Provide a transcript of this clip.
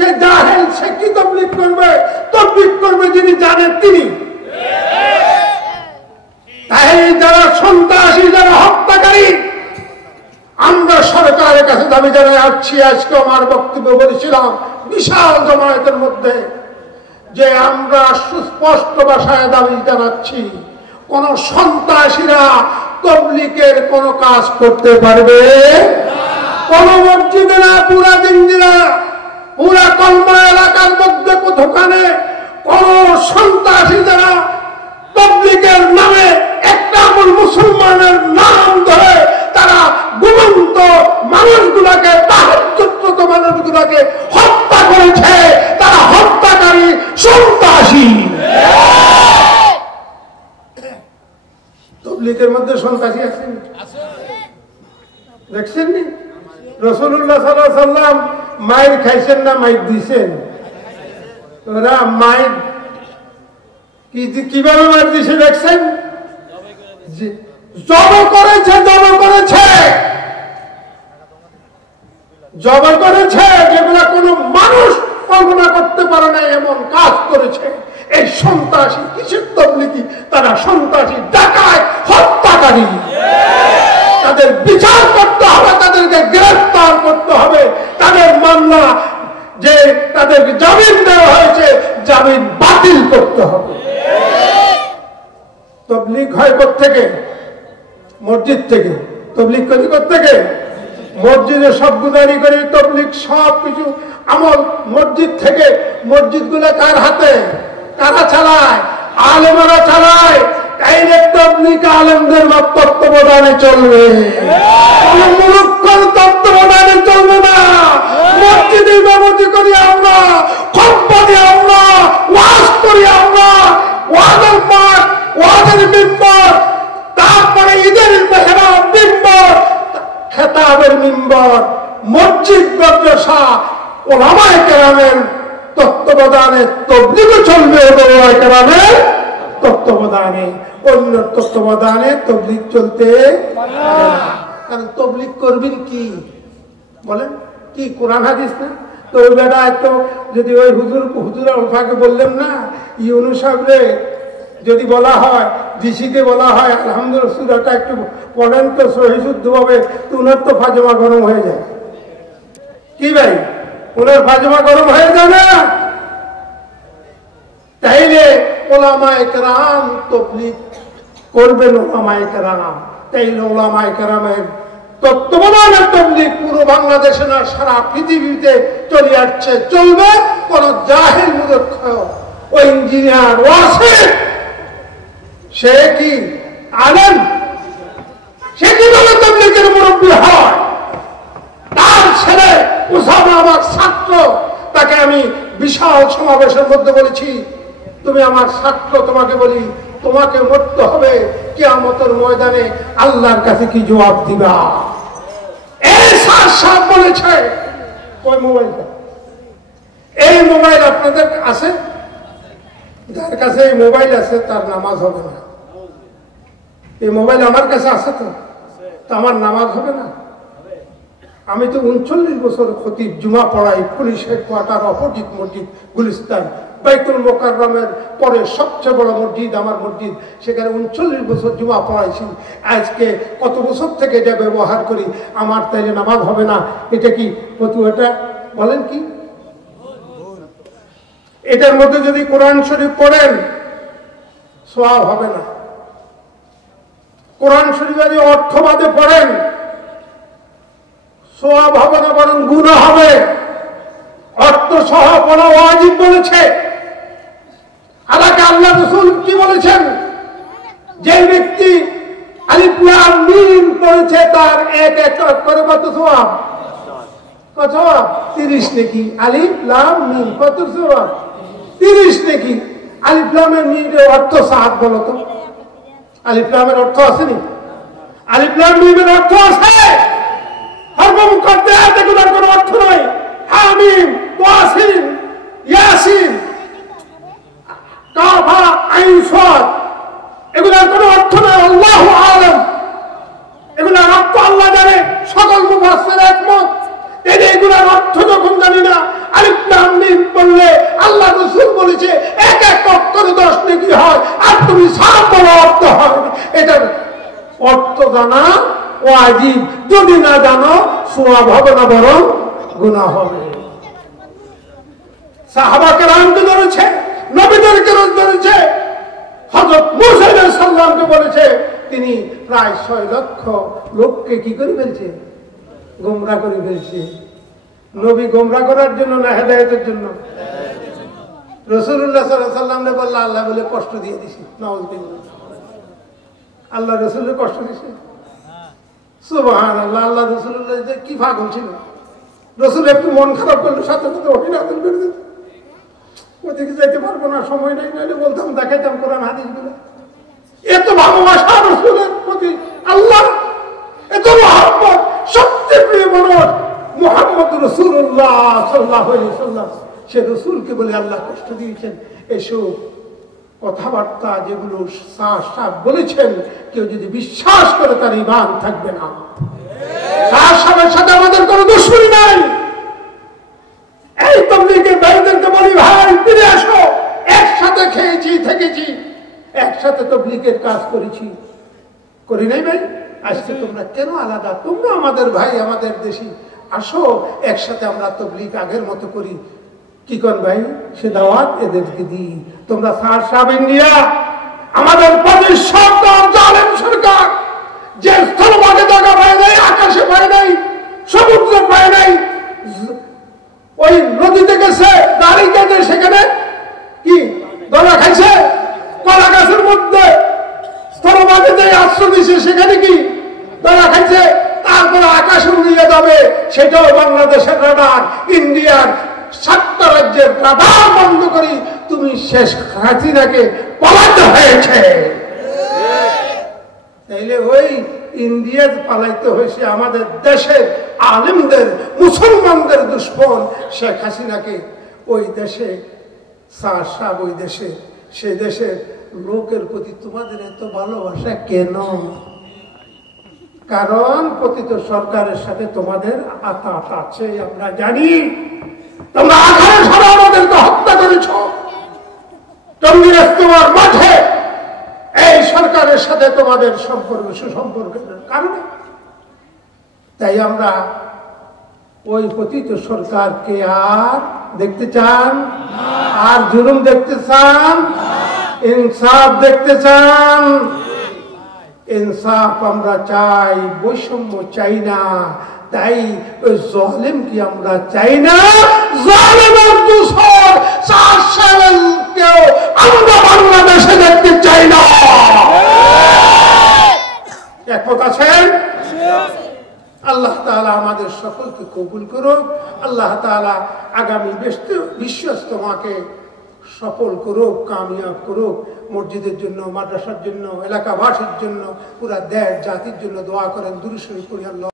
সে জাহেল, সে কি তাবলীগ করবে? তাবলীগ করবে যিনি জানেন তিনি। তাই যারা সন্ত্রাসী, যারা হত্যাকারী, আমরা সরকারের কাছে দাবি জানাই আসছি। আজকে আমার বক্তব্য বলেছিলাম বিশাল জমায়েতের মধ্যে যে আমরা সুস্পষ্ট ভাষায় দাবি জানাচ্ছি, কোন সন্ত্রাসীরা তাবলীগের কোন কাজ করতে পারবে কোন মসজিদে না, পুরা জিঞ্জিরা, পুরা কলমা এলাকার মধ্যে কোথানে কোন সন্ত্রাসী যারা তাবলীগের নামে একটা মুসলমানের নাম ধরে তারা ঘুমন্ত মানুষগুলাকে, তাহাজ্জুদরত মানুষগুলাকে হত্যা করেছে, তারা হত্যাকারী সন্ত্রাসী। তাবলীগের মধ্যে সন্ত্রাসী আছেন, দেখছেন নি? রাসূলুল্লাহ সাল্লাল্লাহু আলাইহি ওয়াসাল্লাম মাইর খাইছেন না মাইর দিছেন? ওরা মাইর কিভাবে মাইর দিছে দেখছেন? জব করেছে, যেগুলা কোন মানুষ কল্পনা করতে পারে না এমন কাজ করেছে এই সন্ত্রাসী। কিসের তাবলীগী? তারা সন্ত্রাসী, ডাকাত, হত্যাকারী। তাদের বিচার করতে হবে, তাদেরকে গ্রেফতার করতে হবে। তাদের মামলা যে তাদের জামিন দেওয়া হয়েছে, জামিন বাতিল করতে হবে। তাবলীগ হয় কোত্থেকে? মসজিদ থেকে। তাবলীগ করি কোত্থেকে? মসজিদে সব গুজারি করে তাবলীগ সব কিছু আমল মসজিদ থেকে। মসজিদ গুলো কার হাতে? কারা চালায়? আলেমরা চালায়। তাইলে তাবলীগ আলেমদের তত্ত্বাবধানে চলবে, কোন মুলুক্কর তত্ত্বাবধানে চলবে না। মসজিদে ইমামতি করি আমরা, খুতবা দিই আমরা, ওয়াজ করি আমরা, ওয়াজের মাঠ, ওয়াজের মিম্বর, তারপরে ঈদের মেহরাব মিম্বর, খেতাবের মিম্বর, মসজিদ, মাদ্রাসা, উলামায়ে কেরামের তত্ত্বাবধানে তাবলীগও চলবে। উলামায়ে কেরামের তত্ত্বাবধানে, অন্য তত্ত্বাবধানে তাবলীগ চলতে পারে না। কারণ তাবলীগ করবেন কি বলেন? কি কোরআন হাদিস না? তো ওই বেটা এত যদি ওই হুজুরা ওফাকে বললেন না, ইউনূস সাহেবরে যদি বলা হয়, ডিসিকে বলা হয় আলহামদুলিল্লাহ সূরাটা একটু পড়েন তো সহিশুদ্ধভাবে, তো উনার তো ফাজমা গরম হয়ে যায়। কি ভাই, উনার ফাজমা গরম হয়ে যায় না? তাইলে উলামায়ে কেরাম তাবলীগ করবেন, উলামায়ে কেরাম। তাইলে উলামায়ে কেরামের তত্ত্বাবধানে তাবলীগ পুরো বাংলাদেশে না, সারা পৃথিবীতে চলে আসছে, চলবে। কোন জাহিল মূর্খ ও ইঞ্জিনিয়ার ও আছে, সে কি আলেম? সে কিভাবে তাবলীগের মুরব্বী হয়? তার ছেলে উসামা আমার ছাত্র, তাকে আমি বিশাল সমাবেশের মধ্যে বলেছি, তুমি আমার ছাত্র, তোমাকে বলি তোমাকে মরতে হবে কিয়ামতের ময়দানে, আল্লাহর কাছে কি জবাব দিবা? এই সাহেব বলেছে। ওই মোবাইলটা, এই মোবাইল আপনাদের আছে? যার কাছে এই মোবাইল আছে তার নামাজ হবে না। এই মোবাইল আমার কাছে আছে তো আমার নামাজ হবে না? আমি তো 39 বছর খতিব, জুমা পড়াই পুলিশ হেডকোয়ার্টার অপোজিট মসজিদ গুলিস্তান, বাইতুল মোকাররমের পরে সবচেয়ে বড় মসজিদ আমার মসজিদ, সেখানে 39 বছর জুমা পড়াইছি। আজকে কত বছর থেকে এটা ব্যবহার করি, আমার তাইলে নামাজ হবে না? এটা কি ফতুয়াটা বলেন কি? এটার মধ্যে যদি কোরআন শরীফ পড়েন সওয়াব হবে না। কোরআন শরীফ যদি অর্থবাদে পড়েন সওয়াব হবে না, বরং গুনাহ হবে। অর্থ সহ পড়া ওয়াজিব বলেছে। আলাকে আল্লাহ রাসূল কি বলেছেন? যে ব্যক্তি আলিফ লাম মিম পড়েছে তার এক এক করে কত সওয়াব? কত? 30 নেকি। আলিফ লাম মিম কত সওয়াব? 30 নেকি। আলিফ লামের মিমের অর্থ সাহাত বলো তো? আলিফ লামের অর্থ আছে নি? আলিফ লাম মিমের অর্থ আছে? হরফ মুকাদ্দারাত এগুলোর কোনো অর্থ নাই। হামিম, তাসিন, ইয়াসিন, কাফ, আইন, সাদ এগুলোর কোনো অর্থ নাই। আল্লাহু আ'লাম, এগুলোর অর্থ আল্লাহ জানে। সকল মুফাসসির একমত। এগুলোর অর্থ যখন জানি না, আলিফ লাম জানা ওয়াজিব, যদি না জানো সওয়াব হবে না বরং গুনাহ হবে। সাহাবা কেরামকে ধরেছে, নবীদেরকে ধরেছে, হযরত মূসা আলাইহিস সালামকে বলেছে, তিনি প্রায় 6 লক্ষ লোককে কি করে ফেলছে, গোমরাহ করে ফেলছে। নবী গোমরাহ করার জন্য না হেদায়েতের জন্য? রাসূলুল্লাহ সাল্লাল্লাহু আলাইহি ওয়াসাল্লামকে বলল আল্লাহ বলে কষ্ট দিয়ে দিছি, নাউযুবিল্লাহ। আল্লাহ রাসূলের কষ্ট দিছে, সুবহানাল্লাহ। আল্লাহ রাসূলুল্লাহ যে কি পাগল ছিল, রাসূল একটু মন খারাপ করলে সাথে সাথে অভিনন্দন করে দিত, ওদিকে যাইতে পারবো না, সময় নেই, নাইলে বলতাম দেখাইতাম কোরআন হাদিসগুলো। এত ভালোবাসা রাসূলের প্রতি আল্লাহ, এত মহব্বত, সবচেয়ে প্রিয় মানুষ মুহাম্মদ রাসূলুল্লাহ সাল্লাল্লাহু আলাইহি ওয়াসাল্লাম, সে রাসূলকে বলে আল্লাহ কষ্ট দিয়েছেন। এসব কথাবার্তা যেগুলো সাহেব বলেছেন, কেউ যদি বিশ্বাস করে তার ঈমান থাকবে না। সাহেবের সাথে আমাদের কোনো দুশমনি নাই। এই তাবলীগের ভাইদেরকে বলি, ভাই ফিরে আসো, একসাথে খেয়েছি, থেকেছি, একসাথে তাবলীগের কাজ করেছি, করি নাই ভাই? আজকে তোমরা কেন আলাদা? তোমরা আমাদের ভাই, আমাদের দেশি, আসো একসাথে আমরা তাবলীগ আগের মতো করি। কি কর ভাই? সে দাওয়াত এদেরকে দিই। তোমরা সাহেব ইন্ডিয়া, আমাদের প্রদেশ সরকার, জালেম সরকার, যে স্থলভাগে জায়গা পায় নাই, আকাশে পায় নাই, সমুদ্রে পায় নাই, ওই নদীতে গেছে, দাড়ি কেটে সেখানে কি ধরা খাইছে, কলা গাছের মধ্যে স্থলভাগে যে আশ্রয় দিছে সেখানে কি ধরা খাইছে, তারপরে আকাশে উড়িয়ে যাবে। সেটাও বাংলাদেশের রাডার, ইন্ডিয়ার 7টা রাজ্যের রাডার বন্ধ করি তুমি শেষ হাসিনাকে পালাতে হয়েছে। তাইলে ওই ইন্ডিয়ার পালাইতে হয়েছে আমাদের দেশের আলেমদের, মুসলমানদের দুশ্মন শেখ হাসিনাকে। ওই দেশে সাহেব, ওই দেশে, সে দেশের লোকের প্রতি তোমাদের এত ভালোবাসা কেন? কারণ পতিত সরকারের সাথে তোমাদের আতাত আছে, আমরা জানি। তোমরা 18 সালে আমাদেরকে হত্যা করেছ টঙ্গীর ইজতেমার মাঠে, এই সরকারের সাথে তোমাদের সম্পর্ক, সুসম্পর্কের কারণে। তাই আমরা ওই পতিত সরকারকে আর দেখতে চান? আর জুলুম দেখতে চান? ইনসাফ দেখতে চান? ইনসাফ আমরা চাই, বৈষম্য চাই না। তাই ওই জালেম কি আমরা চাই না? জালেমের দূষর সাহেবকেও আমরা বাংলাদেশে দেখতে চাই না। একমত আছেন? আল্লাহ তাআলা আমাদের সকলকে কবুল করুক। আল্লাহ তাআলা আগামী বিশ্ব ইজতেমাকে সফল করুক, কামিয়াব করুক। মসজিদের জন্য, মাদ্রাসার জন্য, এলাকাবাসীর জন্য, পুরা দেশ জাতির জন্য দোয়া করেন। দুরূদ শরীফ পড়ি। আল্লাহ